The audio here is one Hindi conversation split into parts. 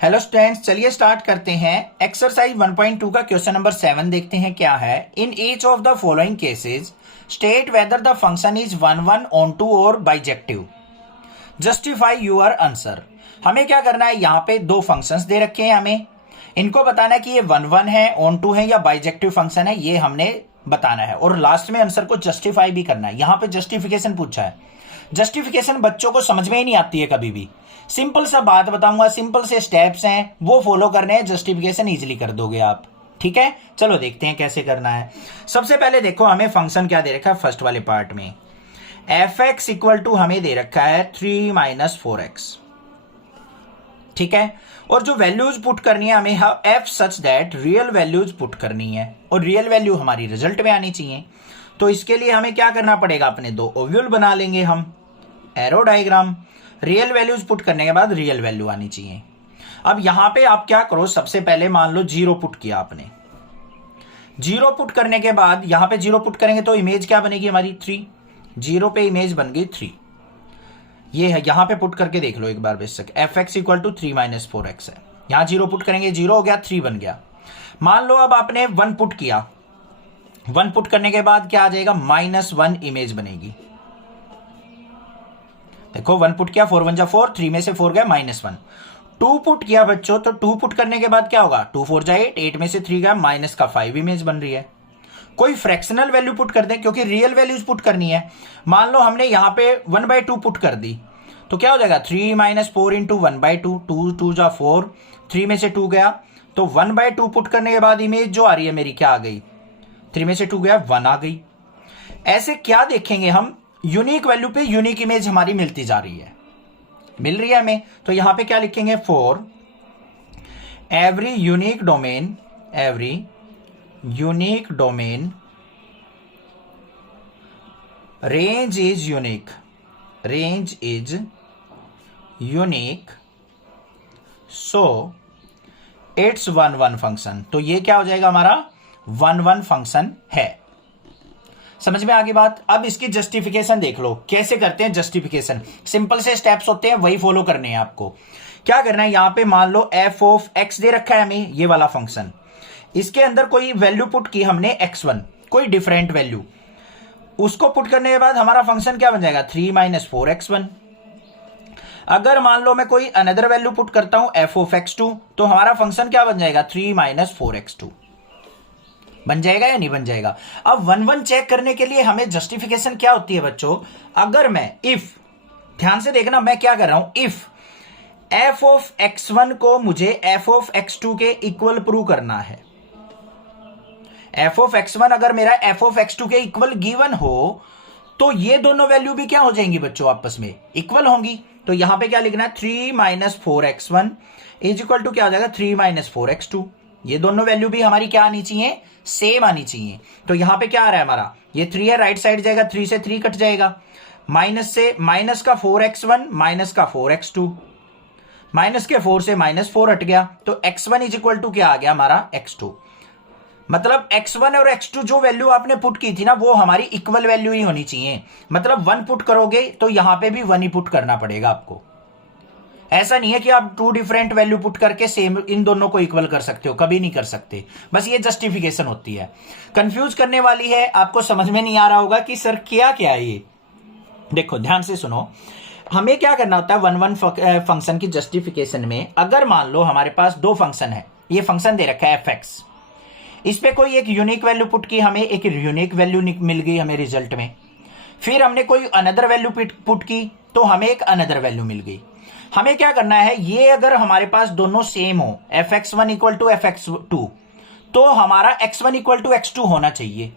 हेलो स्टूडेंट्स, चलिए स्टार्ट करते हैं। एक्सरसाइज 1.2 का क्वेश्चन नंबर 7 देखते हैं क्या है। In each of the following cases state whether the function is 1 onto और बाइजेक्टिव। Justify your answer. हमें क्या करना है, यहाँ पे दो फंक्शंस दे रखे हैं, हमें इनको बताना है कि ये 1 है, ऑन टू है या बाइजेक्टिव फंक्शन है, ये हमने बताना है। और लास्ट में आंसर को जस्टिफाई भी करना है। यहाँ पे जस्टिफिकेशन पूछा है। जस्टिफिकेशन बच्चों को समझ में ही नहीं आती है कभी भी। सिंपल सा बात बताऊंगा, सिंपल से स्टेप्स हैं, वो फॉलो करने हैं, जस्टिफिकेशन इजीली कर दोगे आप। ठीक है, चलो देखते हैं कैसे करना है। सबसे पहले देखो, हमें फंक्शन क्या दे रखा है फर्स्ट वाले पार्ट में। एफ एक्स इक्वल टू हमें दे रखा है 3 - 4x। ठीक है, और जो वैल्यूज पुट करनी है हमें F such that real values put करनी है, और रियल वैल्यू हमारी रिजल्ट में आनी चाहिए। तो इसके लिए हमें क्या करना पड़ेगा, अपने दो ओव्यूल बना लेंगे हम, arrow diagram. Real values put करने के बाद रियल वैल्यू आनी चाहिए। अब यहां पे आप क्या करो, सबसे पहले मान लो 0 पुट किया आपने। 0 पुट करने के बाद यहां पे 0 पुट करेंगे तो इमेज क्या बनेगी हमारी 3। 0 पे इमेज बन गई 3। ये है, यहां पे पुट करके देख लो एक बार बेशक। F x equal to 3 - 4x है। यहां 0 पुट करेंगे, 0 हो गया, 3 बन गया। मान लो अब आपने 1 पुट किया। 1 पुट करने के बाद क्या आ जाएगा, -1 इमेज बनेगी। देखो 1 पुट किया, 4 × 1 = 4, 3 में से 4 गया -1। 2 पुट किया बच्चों, तो 2 पुट करने के बाद क्या होगा, 2 × 4 = 8, 8 में से 3 गया, -5 इमेज बन रही है। कोई फ्रैक्शनल वैल्यू पुट कर दें, क्योंकि रियल वैल्यूज पुट करनी है। मान लो हमने यहां पे 1/2 पुट कर दी, तो क्या हो जाएगा 3 - 4 × 1/2, 2 × 2 = 4, 3 में से 2 गया, तो 1/2 पुट करने के बाद इमेज जो आ रही है मेरी क्या आ गई, 3 में से 2 गया, 1 आ गई। ऐसे क्या देखेंगे हम, यूनिक वैल्यू पे यूनिक इमेज हमारी मिलती जा रही है, मिल रही है हमें। तो यहां पे क्या लिखेंगे, for every unique domain range is unique so it's 1 function. तो ये क्या हो जाएगा, हमारा 1 फंक्शन है। समझ में आ गई बात। अब इसकी जस्टिफिकेशन देख लो, कैसे करते हैं जस्टिफिकेशन। सिंपल से स्टेप्स होते हैं, वही फॉलो करने हैं आपको। क्या करना है, यहां पे मान लो एफ ऑफ एक्स दे रखा है हमें, ये वाला फंक्शन। इसके अंदर कोई वैल्यू पुट की हमने x1, कोई डिफरेंट वैल्यू, उसको पुट करने के बाद हमारा फंक्शन क्या बन जाएगा, 3 - 4x1। अगर मान लो मैं कोई अनदर वैल्यू पुट करता हूं एफ ऑफ x2, तो हमारा फंक्शन क्या बन जाएगा, 3 - 4x2 बन जाएगा या नहीं बन जाएगा। अब 1 चेक करने के लिए हमें जस्टिफिकेशन क्या होती है बच्चों, अगर मैं इफ, ध्यान से देखना मैं क्या कर रहा हूं, इफ एफ ऑफ x1 को मुझे एफ ऑफ x2 के इक्वल प्रूव करना है। एफ ऑफ x1 अगर मेरा एफ ऑफ x2 के इक्वल गिवन हो, तो ये दोनों वैल्यू भी क्या हो जाएंगी बच्चों, आपस में इक्वल होंगी। तो यहां पे क्या लिखना है, 3 - 4x1 इज इक्वल टू क्या हो जाएगा, 3 - 4x2। ये दोनों वैल्यू भी हमारी क्या आनी चाहिए, सेम आनी चाहिए। तो यहां पे क्या आ रहा है हमारा, ये 3 है, राइट साइड जाएगा, 3 से 3 कट जाएगा, माइनस से माइनस का 4x1 माइनस का 4x2, माइनस के 4 से -4 हट गया, तो x1 इज इक्वल टू क्या आ गया हमारा, x2। मतलब x1 और x2 जो वैल्यू आपने पुट की थी ना, वो हमारी इक्वल वैल्यू ही होनी चाहिए। मतलब 1 पुट करोगे तो यहां पे भी 1 ही पुट करना पड़ेगा आपको। ऐसा नहीं है कि आप 2 डिफरेंट वैल्यू पुट करके सेम इन दोनों को इक्वल कर सकते हो, कभी नहीं कर सकते। बस ये जस्टिफिकेशन होती है, कंफ्यूज करने वाली है, आपको समझ में नहीं आ रहा होगा कि सर क्या क्या है ये। देखो ध्यान से सुनो, हमें क्या करना होता है 1 फंक्शन की जस्टिफिकेशन में। अगर मान लो हमारे पास 2 फंक्शन है, ये फंक्शन दे रखा है एफ एक्स, इस पे कोई एक यूनिक वैल्यू पुट की, हमें एक यूनिक वैल्यू मिल गई हमें रिजल्ट में। फिर हमने कोई अनदर वैल्यू पुट की, तो हमें एक अनदर वैल्यू मिल गई। हमें क्या करना है, ये अगर हमारे पास दोनों सेम हो, fx1 इक्वल टू fx2, तो हमारा x1 इक्वल टू x2 होना चाहिए।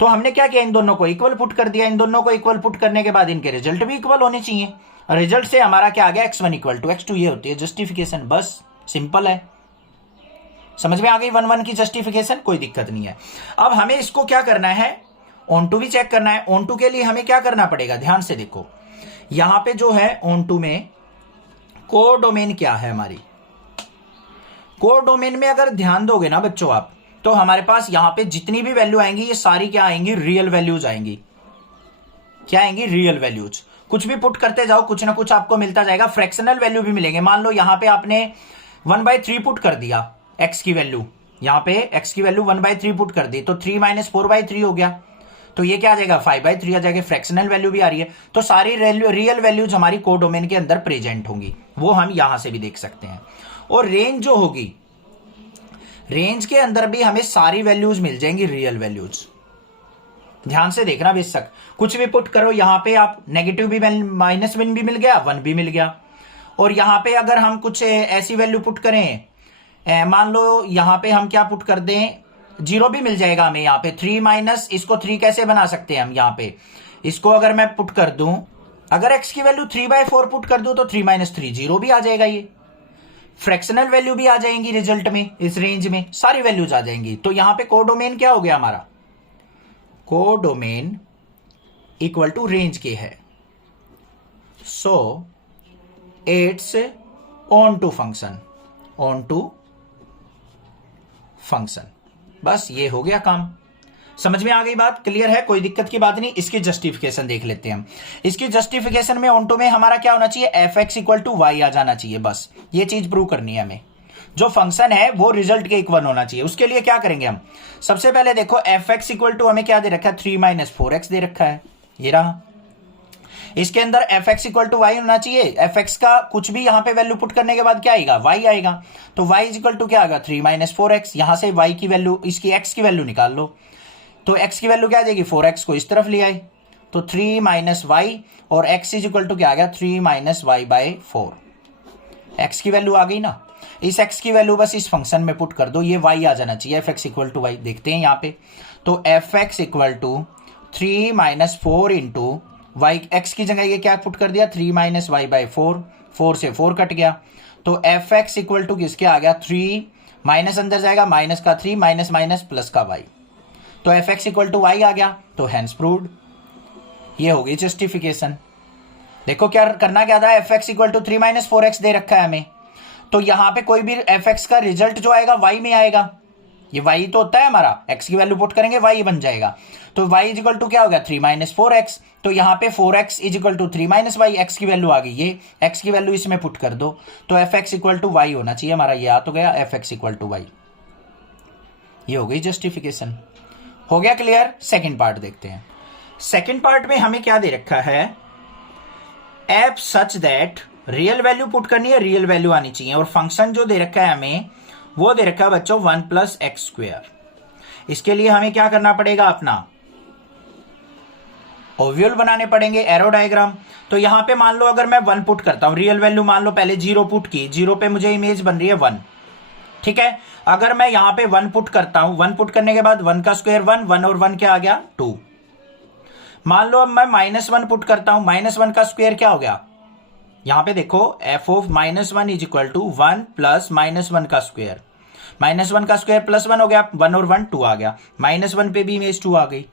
तो हमने क्या किया, इन दोनों को इक्वल पुट कर दिया। इन दोनों को इक्वल पुट करने के बाद इनके रिजल्ट भी इक्वल होने चाहिए। रिजल्ट से हमारा क्या आ गया, x1 इक्वल टू x2। ये होती है जस्टिफिकेशन, बस सिंपल है। समझ में आ गई 1 की जस्टिफिकेशन, कोई दिक्कत नहीं है। अब हमें इसको क्या करना है, ऑन टू भी चेक करना है। ऑन टू के लिए हमें क्या करना पड़ेगा, ध्यान से देखो, यहां पे जो है ऑन टू में कोर डोमेन क्या है हमारी। कोर डोमेन में अगर ध्यान दोगे ना बच्चों आप, तो हमारे पास यहां पे जितनी भी वैल्यू आएंगी, ये सारी क्या आएंगी, रियल वैल्यूज आएंगी। क्या आएंगी, रियल वैल्यूज। कुछ भी पुट करते जाओ, कुछ ना कुछ आपको मिलता जाएगा, फ्रैक्शनल वैल्यू भी मिलेंगे। मान लो यहां पे आपने 1/3 पुट कर दिया, x की वैल्यू, यहां पे x की वैल्यू 1/3 पुट कर दी, तो 3 - 4/3 हो गया, तो ये क्या आ जाएगा 5/3 आ जाएगा, फ्रैक्शनल वैल्यू भी आ रही है। तो सारी रियल वैल्यूज हमारी कोडोमेन के अंदर प्रेजेंट होंगी, वो हम यहां से भी देख सकते हैं। और रेंज जो होगी, रेंज के अंदर भी हमें सारी वैल्यूज मिल जाएंगी, रियल वैल्यूज। ध्यान से देखना बेशक कुछ भी पुट करो, यहां पे आप नेगेटिव भी -1 भी मिल गया, 1 भी मिल गया। और यहां पे अगर हम कुछ ऐसी वैल्यू पुट करें, मान लो यहां पे हम क्या पुट कर दें, 0 भी मिल जाएगा हमें। यहां पे 3 माइनस, इसको 3 कैसे बना सकते हैं हम, यहां पे इसको अगर मैं पुट कर दूं, अगर x की वैल्यू 3/4 पुट कर दूं तो 3 - 3 0 भी आ जाएगा, ये फ्रैक्शनल वैल्यू भी आ जाएंगी रिजल्ट में, इस रेंज में सारी वैल्यूज आ जाएंगी। तो यहां पे कोडोमेन क्या हो गया हमारा, कोडोमेन इक्वल टू रेंज के है। So it's onto function, onto function. बस ये हो गया काम। समझ में आ गई बात, क्लियर है, कोई दिक्कत की बात नहीं। इसकी जस्टिफिकेशन देख लेते हैं हम। इसकी जस्टिफिकेशन में ऑन टू में हमारा क्या होना चाहिए, fx इक्वल टू वाई आ जाना चाहिए, बस ये चीज प्रूव करनी है हमें। जो फंक्शन है वो रिजल्ट के इक्वल होना चाहिए। उसके लिए क्या करेंगे हम, सबसे पहले देखो fx इक्वल टू हमें क्या दे रखा है, 3 - 4x दे रखा है, ये रहा। इसके अंदर fx इक्वल टू वाई होना चाहिए। fx का कुछ भी यहां पे वैल्यू पुट करने के बाद क्या आएगा, y आएगा। तो y इक्वल टू क्या आएगा, 3 - 4x। यहां से y की वैल्यू, इसकी x की वैल्यू निकाल लो, तो x की वैल्यू क्या आ जाएगी, 4x को इस तरफ ले आए, तो 3 - y, और x इक्वल टू क्या आ गया, 3 - y/4। x की वैल्यू आ गई ना, इस x की वैल्यू बस इस फंक्शन में पुट कर दो, ये y आ जाना चाहिए, fx इक्वल टू y। देखते हैं यहाँ पे, तो fx equal to 3 - 4 into y, x की जगह ये क्या पुट कर दिया, 3 - y/4, 4 से 4 कट गया, तो fx इक्वल टू किसके आ गया, 3 माइनस अंदर जाएगा, माइनस का 3 माइनस माइनस प्लस का y, तो fx इक्वल टू y आ गया, तो हैंस प्रूव्ड। ये हो गई जस्टिफिकेशन। देखो क्या करना क्या था, fx इक्वल टू 3 - 4x दे रखा है हमें, तो यहां पे कोई भी fx का रिजल्ट जो आएगा y में आएगा। ये y तो होता है हमारा, x की वैल्यू पुट करेंगे y बन जाएगा, तो y इज इक्वल टू क्या हो गया, 3 - 4x। तो यहां पे 4x is equal to 3 - y, x की वैल्यू आ गई, ये x की वैल्यू इसमें पुट कर दो, तो fx इक्वल टू y होना चाहिए हमारा, ये आ तो गया fx इक्वल टू y। ये हो गई जस्टिफिकेशन। हो गया क्लियर। सेकेंड पार्ट देखते हैं। सेकेंड पार्ट में हमें क्या दे रखा है, F such that, real value put करनी है, रियल वैल्यू आनी चाहिए, और फंक्शन जो दे रखा है हमें वो दे रखा है बच्चों 1 + x²। इसके लिए हमें क्या करना पड़ेगा, अपना ओव्यूल बनाने पड़ेंगे, एरो डायग्राम। तो यहां पे मान लो अगर मैं 1 पुट करता हूं, रियल वैल्यू मान लो पहले 0 पुट की, 0 पे मुझे इमेज बन रही है 1, ठीक है। अगर मैं यहां पे 1 पुट करता हूं, 1 पुट करने के बाद 1 का स्क्वायर 1, 1 और 1 क्या आ गया 2। मान लो अब मैं -1 पुट करता हूं, -1 का स्क्वायर क्या हो गया, यहां पे देखो f of -1 is equal to 1 + -1 का स्क्वायर, -1 का स्क्वायर +1 हो गया, 1 और 1 2 आ गया, -1 पे भी इमेज 2 आ गई।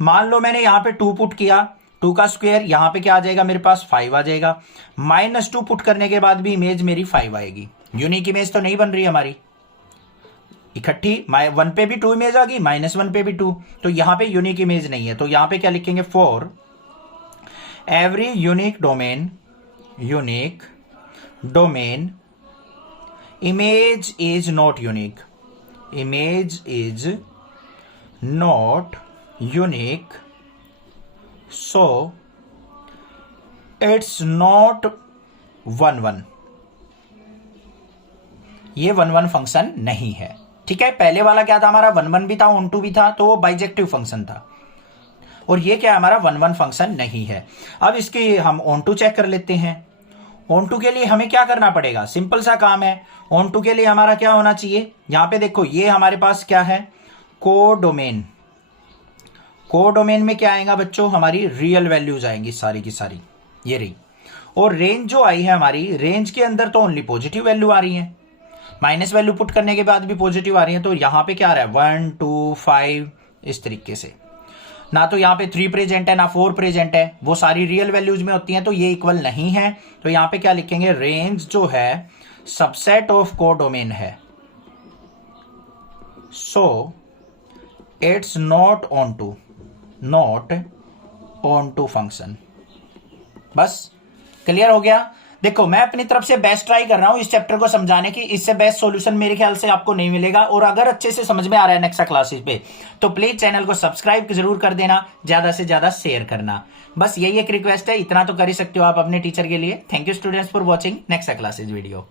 मान लो मैंने यहां पे 2 पुट किया, 2 का स्क्वायर यहां पे क्या आ जाएगा मेरे पास, 5 आ जाएगा। -2 पुट करने के बाद भी इमेज मेरी 5 आएगी। यूनिक इमेज तो नहीं बन रही हमारी इकट्ठी, 1 पे भी 2 इमेज आ गई, -1 पे भी 2, तो यहां पे यूनिक इमेज नहीं है। तो यहां पे क्या लिखेंगे, for every unique domain image is not unique, image is not unique, so it's not 1 ये 1 फंक्शन नहीं है, ठीक है। पहले वाला क्या था हमारा, 1 भी था, ऑन टू भी था, तो वो बाइजेक्टिव फंक्शन था, और ये क्या हमारा 1 फंक्शन नहीं है। अब इसके हम ऑन टू चेक कर लेते हैं। ऑन टू के लिए हमें क्या करना पड़ेगा, सिंपल सा काम है। ऑन टू के लिए हमारा क्या होना चाहिए, यहां पे देखो ये हमारे पास क्या है, कोडोमेन। कोडोमेन में क्या आएगा बच्चों, हमारी रियल वैल्यूज आएंगी सारी की सारी, ये रही। और रेंज जो आई है हमारी, रेंज के अंदर तो ओनली पॉजिटिव वैल्यू आ रही है, माइनस वैल्यू पुट करने के बाद भी पॉजिटिव आ रही है। तो यहां पे क्या आ रहा है, 1 2 5 इस तरीके से, ना तो यहाँ पे 3 प्रेजेंट है ना 4 प्रेजेंट है, वो सारी रियल वैल्यूज में होती हैं, तो ये इक्वल नहीं है। तो यहाँ पे क्या लिखेंगे, रेंज जो है सबसेट ऑफ कोडोमेन है, so it's not onto function. बस क्लियर हो गया। देखो मैं अपनी तरफ से बेस्ट ट्राई कर रहा हूं इस चैप्टर को समझाने की, इससे बेस्ट सॉल्यूशन मेरे ख्याल से आपको नहीं मिलेगा। और अगर अच्छे से समझ में आ रहा है नेक्स्ट क्लासेस पे तो प्लीज चैनल को सब्सक्राइब जरूर कर देना, ज्यादा से ज्यादा शेयर करना। बस यही एक रिक्वेस्ट है, इतना तो कर ही सकते हो आप अपने टीचर के लिए। Thank you students for watching next classes video.